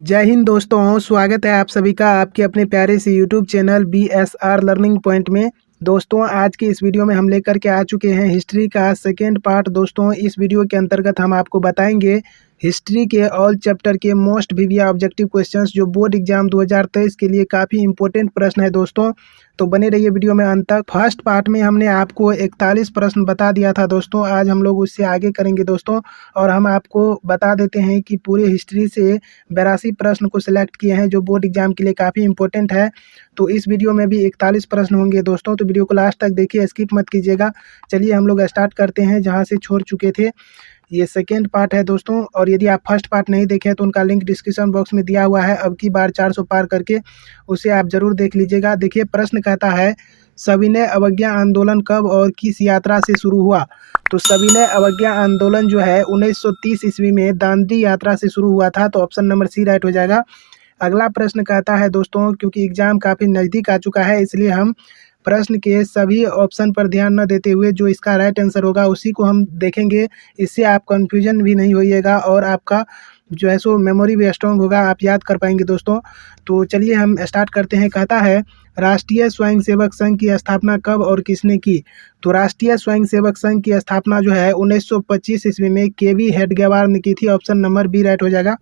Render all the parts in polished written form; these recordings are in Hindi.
जय हिंद दोस्तों, स्वागत है आप सभी का आपके अपने प्यारे से YouTube channel BSR learning point में। दोस्तों, आज की इस वीडियो में हम लेकर के आ चुके हैं हिस्ट्री का सेकेंड पार्ट। दोस्तों, इस वीडियो के अंतर्गत हम आपको बताएंगे हिस्ट्री के ऑल चैप्टर के मोस्ट प्रीवियस ऑब्जेक्टिव क्वेश्चंस जो बोर्ड एग्जाम 2023 के लिए काफ़ी इंपॉर्टेंट प्रश्न है दोस्तों। तो बने रहिए वीडियो में अंत तक। फर्स्ट पार्ट में हमने आपको 41 प्रश्न बता दिया था दोस्तों, आज हम लोग उससे आगे करेंगे दोस्तों। और हम आपको बता देते हैं कि पूरे हिस्ट्री से 82 प्रश्न को सिलेक्ट किए हैं जो बोर्ड एग्जाम के लिए काफ़ी इंपॉर्टेंट है। तो इस वीडियो में भी 41 प्रश्न होंगे दोस्तों, तो वीडियो को लास्ट तक देखिए, स्किप मत कीजिएगा। चलिए हम लोग स्टार्ट करते हैं जहाँ से छोड़ चुके थे। ये सेकेंड पार्ट है दोस्तों, और यदि आप फर्स्ट पार्ट नहीं देखे तो उनका लिंक डिस्क्रिप्शन बॉक्स में दिया हुआ है। अब की बार 400 पार करके उसे आप जरूर देख लीजिएगा। देखिए, प्रश्न कहता है सविनय अवज्ञा आंदोलन कब और किस यात्रा से शुरू हुआ। तो सविनय अवज्ञा आंदोलन जो है 1930 ईस्वी में दांडी यात्रा से शुरू हुआ था। तो ऑप्शन नंबर सी राइट हो जाएगा। अगला प्रश्न कहता है दोस्तों, क्योंकि एग्जाम काफ़ी नज़दीक आ चुका है इसलिए हम प्रश्न के सभी ऑप्शन पर ध्यान न देते हुए जो इसका राइट आंसर होगा उसी को हम देखेंगे। इससे आप कंफ्यूजन भी नहीं होइएगा और आपका जो है सो मेमोरी भी स्ट्रॉन्ग होगा, आप याद कर पाएंगे दोस्तों। तो चलिए हम स्टार्ट करते हैं। कहता है राष्ट्रीय स्वयंसेवक संघ की स्थापना कब और किसने की। तो राष्ट्रीय स्वयंसेवक संघ की स्थापना जो है 1925 ईस्वी में KV हेडगेवार ने की थी। ऑप्शन नंबर बी राइट हो जाएगा।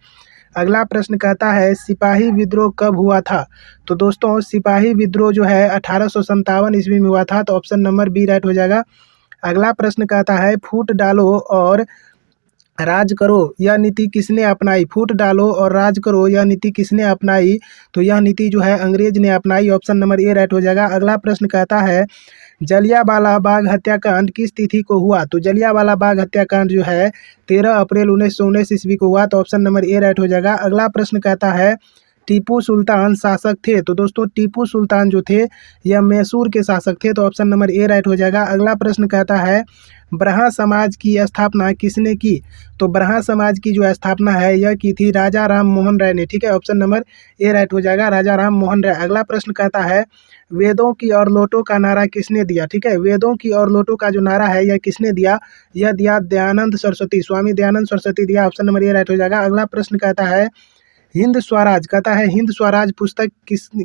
अगला प्रश्न कहता है सिपाही विद्रोह कब हुआ था। तो दोस्तों, सिपाही विद्रोह जो है 1857 ईस्वी में हुआ था। तो ऑप्शन नंबर बी राइट हो जाएगा। अगला प्रश्न कहता है फूट डालो और राज करो यह नीति किसने अपनाई। फूट डालो और राज करो यह नीति किसने अपनाई। तो यह नीति जो है अंग्रेज ने अपनाई। ऑप्शन नंबर ए राइट हो जाएगा। अगला प्रश्न कहता है जलियांवाला बाग हत्याकांड किस तिथि को हुआ। तो जलियांवाला बाग हत्याकांड जो है 13 अप्रैल 1919 ईस्वी को हुआ। तो ऑप्शन नंबर ए राइट हो जाएगा। अगला प्रश्न कहता है टीपू सुल्तान शासक थे। तो दोस्तों, टीपू सुल्तान जो थे यह मैसूर के शासक थे। तो ऑप्शन नंबर ए राइट हो जाएगा। अगला प्रश्न कहता है ब्रहा समाज की स्थापना किसने की। तो ब्रहा समाज की जो स्थापना है यह की थी राजा राम मोहन राय ने। ठीक है, ऑप्शन नंबर ए राइट हो जाएगा, राजा राम मोहन राय। अगला प्रश्न कहता है वेदों की और लोटों का नारा किसने दिया। ठीक है, वेदों की और लोटों का जो नारा है यह किसने दिया। यह दिया दयानंद सरस्वती, स्वामी दयानंद सरस्वती दिया। ऑप्शन नंबर ए राइट हो जाएगा। अगला प्रश्न कहता है हिंद स्वराज, कहता है हिंद स्वराज पुस्तक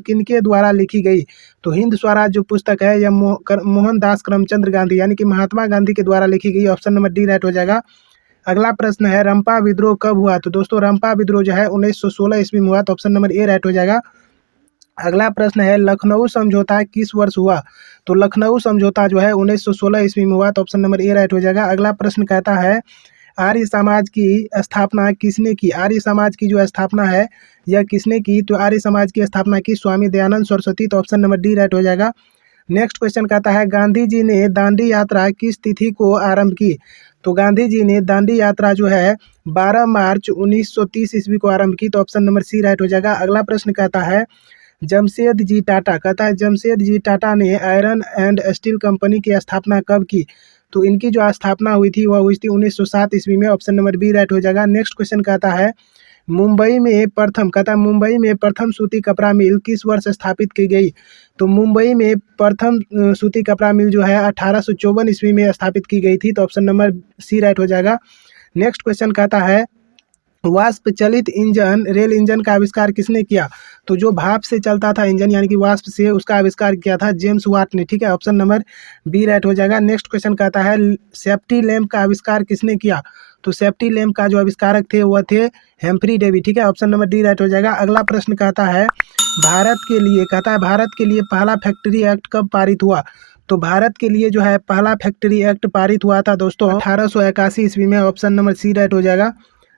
किनके द्वारा लिखी गई। तो हिंद स्वराज जो पुस्तक है यह मोहनदास करमचंद गांधी यानी कि महात्मा गांधी के द्वारा लिखी गई। ऑप्शन नंबर डी राइट हो जाएगा। अगला प्रश्न है रंपा विद्रोह कब हुआ। तो दोस्तों, रंपा विद्रोह जो है 1916 ईस्वी में हुआ। तो ऑप्शन नंबर ए राइट हो जाएगा। अगला प्रश्न है लखनऊ समझौता किस वर्ष हुआ। तो लखनऊ समझौता जो है 1916 ईस्वी में हुआ। तो ऑप्शन नंबर ए राइट हो जाएगा। अगला प्रश्न कहता है आर्य समाज की स्थापना किसने की। आर्य समाज की जो स्थापना है यह किसने की। तो आर्य समाज की स्थापना की स्वामी दयानंद सरस्वती। तो ऑप्शन नंबर डी राइट हो जाएगा। नेक्स्ट क्वेश्चन कहता है गांधी जी ने दांडी यात्रा किस तिथि को आरंभ की। तो गांधी जी ने दांडी यात्रा जो है 12 मार्च 1930 ईस्वी को आरंभ की। तो ऑप्शन नंबर सी राइट हो जाएगा। अगला प्रश्न कहता है जमशेद जी टाटा, कहता है जमशेद जी टाटा ने आयरन एंड स्टील कंपनी की स्थापना कब की। तो इनकी जो स्थापना हुई थी वह हुई थी 1907 ईस्वी में। ऑप्शन नंबर बी राइट हो जाएगा। नेक्स्ट क्वेश्चन कहता है मुंबई में प्रथम, कहता है मुंबई में प्रथम सूती कपड़ा मिल किस वर्ष स्थापित की गई। तो मुंबई में प्रथम सूती कपड़ा मिल जो है 1854 ईस्वी में स्थापित की गई थी। तो ऑप्शन नंबर सी राइट हो जाएगा। नेक्स्ट क्वेश्चन कहता है वाष्प चलित इंजन रेल इंजन का आविष्कार किसने किया। तो जो भाप से चलता था इंजन यानी कि वाष्प से, उसका आविष्कार किया था जेम्स वाट ने। ठीक है, ऑप्शन नंबर बी राइट हो जाएगा। नेक्स्ट क्वेश्चन कहता है सेफ्टी लैम्प का आविष्कार किसने किया। तो सेफ्टी लैम्प का जो आविष्कारक थे वह थे हेम्फ्री डेवी। ठीक है, ऑप्शन नंबर डी राइट हो जाएगा। अगला प्रश्न कहता है भारत के लिए, कहता है भारत के लिए पहला फैक्ट्री एक्ट कब पारित हुआ। तो भारत के लिए जो है पहला फैक्ट्री एक्ट पारित हुआ था दोस्तों 1881 ईस्वी में। ऑप्शन नंबर सी राइट हो जाएगा।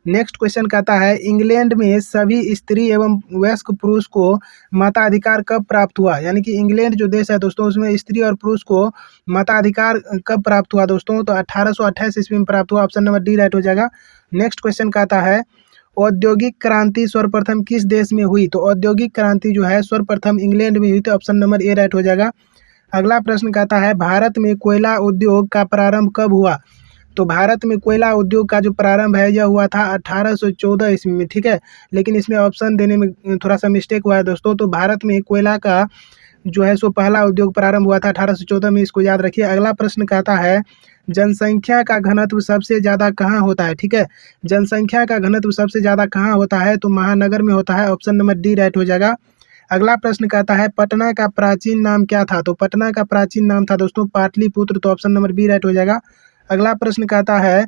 नेक्स्ट क्वेश्चन कहता है इंग्लैंड में सभी स्त्री एवं वयस्क पुरुष को मताधिकार कब प्राप्त हुआ। यानी कि इंग्लैंड जो देश है दोस्तों उसमें स्त्री और पुरुष को मताधिकार कब प्राप्त हुआ दोस्तों। तो 1828 ईस्वी में प्राप्त हुआ। ऑप्शन नंबर डी राइट हो जाएगा। नेक्स्ट क्वेश्चन कहता है औद्योगिक क्रांति सर्वप्रथम किस देश में हुई। तो औद्योगिक क्रांति जो है सर्वप्रथम इंग्लैंड में हुई थी। ऑप्शन नंबर ए राइट हो जाएगा। अगला प्रश्न कहता है भारत में कोयला उद्योग का प्रारंभ कब हुआ। तो भारत में कोयला उद्योग का जो प्रारंभ है यह हुआ था 1814 ईस्वी में। ठीक है, लेकिन इसमें ऑप्शन देने में थोड़ा सा मिस्टेक हुआ है दोस्तों। तो भारत में कोयला का जो है सो पहला उद्योग प्रारंभ हुआ था 1814 में, इसको याद रखिए। अगला प्रश्न कहता है जनसंख्या का घनत्व सबसे ज़्यादा कहाँ होता है, ठीक है। जनसंख्या का घनत्व सबसे ज़्यादा कहाँ होता है, तो महानगर में होता है। ऑप्शन नंबर डी राइट हो जाएगा। अगला प्रश्न कहता है पटना का प्राचीन नाम क्या था, तो पटना का प्राचीन नाम था दोस्तों पाटलिपुत्र, तो ऑप्शन नंबर बी राइट हो जाएगा। अगला प्रश्न कहता है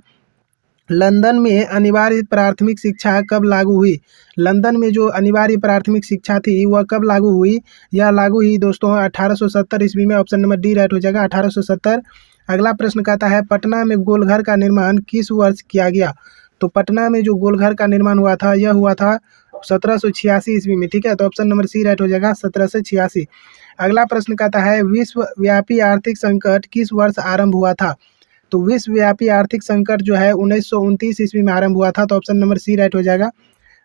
लंदन में अनिवार्य प्राथमिक शिक्षा कब लागू हुई। लंदन में जो अनिवार्य प्राथमिक शिक्षा थी वह कब लागू हुई, यह लागू हुई दोस्तों 1870 ईस्वी में। ऑप्शन नंबर डी राइट हो जाएगा 1870। अगला प्रश्न कहता है पटना में गोलघर का निर्माण किस वर्ष किया गया, तो पटना में जो गोलघर का निर्माण हुआ था यह हुआ था 1786 ईस्वी में, ठीक है। तो ऑप्शन नंबर सी राइट हो जाएगा 1786। अगला प्रश्न कहता है विश्वव्यापी आर्थिक संकट किस वर्ष आरंभ हुआ था, तो विश्वव्यापी आर्थिक संकट जो है 1929 ईस्वी में आरंभ हुआ था। तो ऑप्शन नंबर सी राइट हो जाएगा।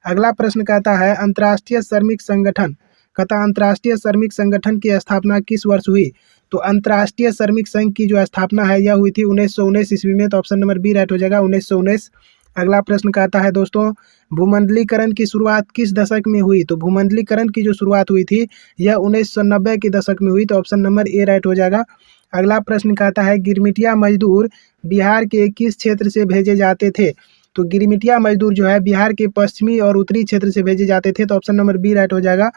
अगला प्रश्न कहता है अंतर्राष्ट्रीय श्रमिक संगठन, कहता अंतर्राष्ट्रीय श्रमिक संगठन की स्थापना किस वर्ष हुई, तो अंतर्राष्ट्रीय श्रमिक संघ की जो स्थापना है यह हुई थी 1919 ईस्वी में। तो ऑप्शन नंबर बी राइट हो जाएगा 1919। अगला प्रश्न कहता है दोस्तों भूमंडलीकरण की शुरुआत किस दशक में हुई, तो भूमंडलीकरण की जो शुरुआत हुई थी यह 1990 के दशक में हुई। तो ऑप्शन नंबर ए राइट हो जाएगा। अगला प्रश्न कहता है गिरमिटिया मजदूर बिहार के किस क्षेत्र से भेजे जाते थे, तो गिरमिटिया मजदूर जो है बिहार के पश्चिमी और उत्तरी क्षेत्र से भेजे जाते थे। तो ऑप्शन नंबर बी राइट हो जाएगा।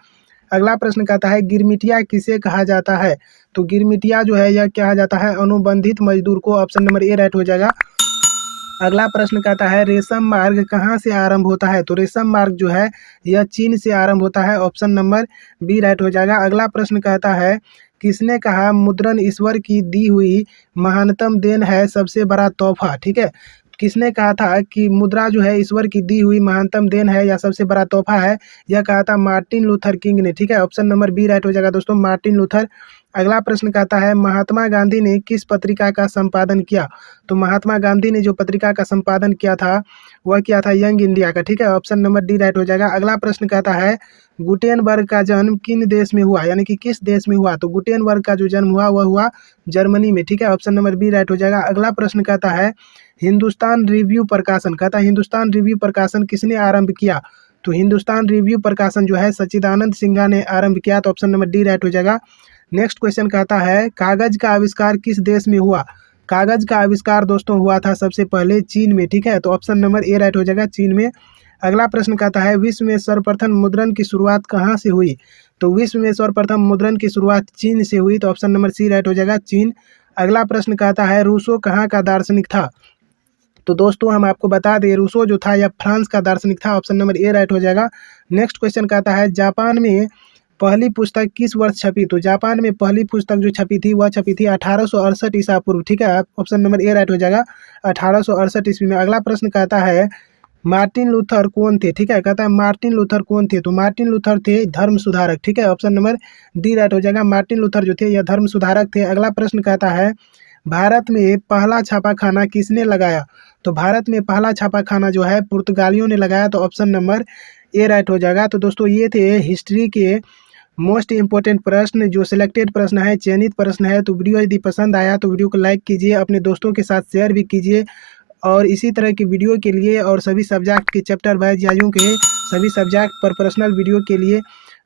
अगला प्रश्न कहता है गिरमिटिया किसे कहा जाता है, तो गिरमिटिया जो है यह कहा जाता है अनुबंधित मजदूर को। ऑप्शन नंबर ए राइट हो जाएगा। अगला प्रश्न कहता है रेशम मार्ग कहाँ से आरंभ होता है, तो रेशम मार्ग जो है यह चीन से आरंभ होता है। ऑप्शन नंबर बी राइट हो जाएगा। अगला प्रश्न कहता है किसने कहा मुद्रण ईश्वर की दी हुई महानतम देन है सबसे बड़ा तोहफा, ठीक है। किसने कहा था कि मुद्रा जो है ईश्वर की दी हुई महानतम देन है या सबसे बड़ा तोहफा है, यह कहा था मार्टिन लूथर किंग ने, ठीक है। ऑप्शन नंबर बी राइट हो जाएगा दोस्तों मार्टिन लूथर। अगला प्रश्न कहता है महात्मा गांधी ने किस पत्रिका का संपादन किया, तो महात्मा गांधी ने जो पत्रिका का संपादन किया था वह किया था यंग इंडिया का, ठीक है। ऑप्शन नंबर डी राइट हो जाएगा। अगला प्रश्न कहता है गुटेनबर्ग का जन्म किन देश में हुआ, यानी कि किस देश में हुआ, तो गुटेनबर्ग का जो जन्म हुआ वह हुआ जर्मनी में, ठीक है। ऑप्शन नंबर बी राइट हो जाएगा। अगला प्रश्न कहता है हिंदुस्तान रिव्यू प्रकाशन, कहता है हिंदुस्तान रिव्यू प्रकाशन किसने आरंभ किया, तो हिंदुस्तान रिव्यू प्रकाशन जो है सच्चिदानंद सिन्हा ने आरंभ किया। तो ऑप्शन नंबर डी राइट हो जाएगा। नेक्स्ट क्वेश्चन कहता है कागज का आविष्कार किस देश में हुआ, कागज का आविष्कार दोस्तों हुआ था सबसे पहले चीन में, ठीक है। तो ऑप्शन नंबर ए राइट हो जाएगा चीन में। अगला प्रश्न कहता है विश्व में सर्वप्रथम मुद्रण की शुरुआत कहाँ से हुई, तो विश्व में सर्वप्रथम मुद्रण की शुरुआत चीन से हुई। तो ऑप्शन नंबर सी राइट हो जाएगा चीन। अगला प्रश्न कहता है रूसो कहाँ का दार्शनिक था, तो दोस्तों हम आपको बता दें रूसो जो था यह फ्रांस का दार्शनिक था। ऑप्शन नंबर ए राइट हो जाएगा। नेक्स्ट क्वेश्चन कहता है जापान में पहली पुस्तक किस वर्ष छपी, तो जापान में पहली पुस्तक जो छपी थी वह छपी थी 1868 ईसा पूर्व, ठीक है। ऑप्शन नंबर ए राइट हो जाएगा 1868 ईस्वी में। अगला प्रश्न कहता है मार्टिन लूथर कौन थे, ठीक है। कहता है मार्टिन लूथर कौन थे, तो मार्टिन लूथर थे धर्म सुधारक, ठीक है। ऑप्शन नंबर डी राइट हो जाएगा। मार्टिन लूथर जो थे यह धर्म सुधारक थे। अगला प्रश्न कहता है भारत में पहला छापाखाना किसने लगाया, तो भारत में पहला छापाखाना जो है पुर्तगालियों ने लगाया। तो ऑप्शन नंबर ए राइट हो जाएगा। तो दोस्तों ये थे हिस्ट्री के मोस्ट इंपॉर्टेंट प्रश्न, जो सिलेक्टेड प्रश्न है, चयनित प्रश्न है। तो वीडियो यदि पसंद आया तो वीडियो को लाइक कीजिए, अपने दोस्तों के साथ शेयर भी कीजिए, और इसी तरह की वीडियो के लिए और सभी सब्जेक्ट के चैप्टर वाइज या यूं के सभी सब्जेक्ट पर पर्सनल वीडियो के लिए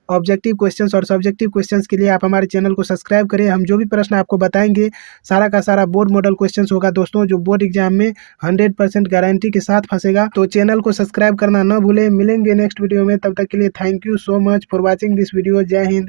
ऑब्जेक्टिव क्वेश्चंस और सब्जेक्टिव क्वेश्चंस के लिए आप हमारे चैनल को सब्सक्राइब करें। हम जो भी प्रश्न आपको बताएंगे सारा का सारा बोर्ड मॉडल क्वेश्चंस होगा दोस्तों, जो बोर्ड एग्जाम में 100% गारंटी के साथ फंसेगा। तो चैनल को सब्सक्राइब करना न भूलें। मिलेंगे नेक्स्ट वीडियो में, तब तक के लिए thank you so much for watching this video. जय हिंद।